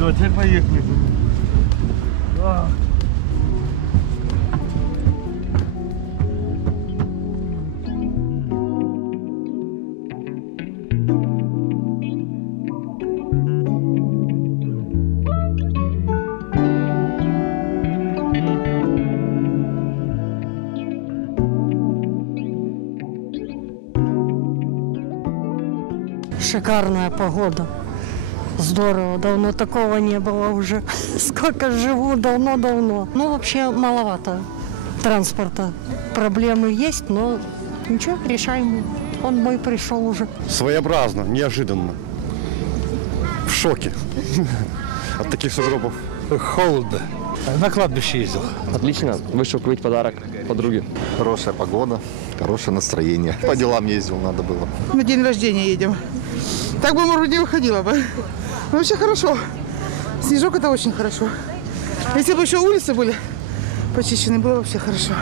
Все, теперь поехали. Шикарная погода. Здорово, давно такого не было уже. Сколько живу, давно-давно. Ну, вообще, маловато транспорта. Проблемы есть, но ничего, решаем. Он мой пришел уже. Своеобразно, неожиданно. В шоке от таких сугробов. Холодно. На кладбище ездил. Отлично. Вышел купить подарок подруге. Хорошая погода, хорошее настроение. По делам ездил, надо было. На день рождения едем. Так бы, может, не выходила бы. Но вообще хорошо. Снежок — это очень хорошо. Если бы еще улицы были почищены, было вообще хорошо.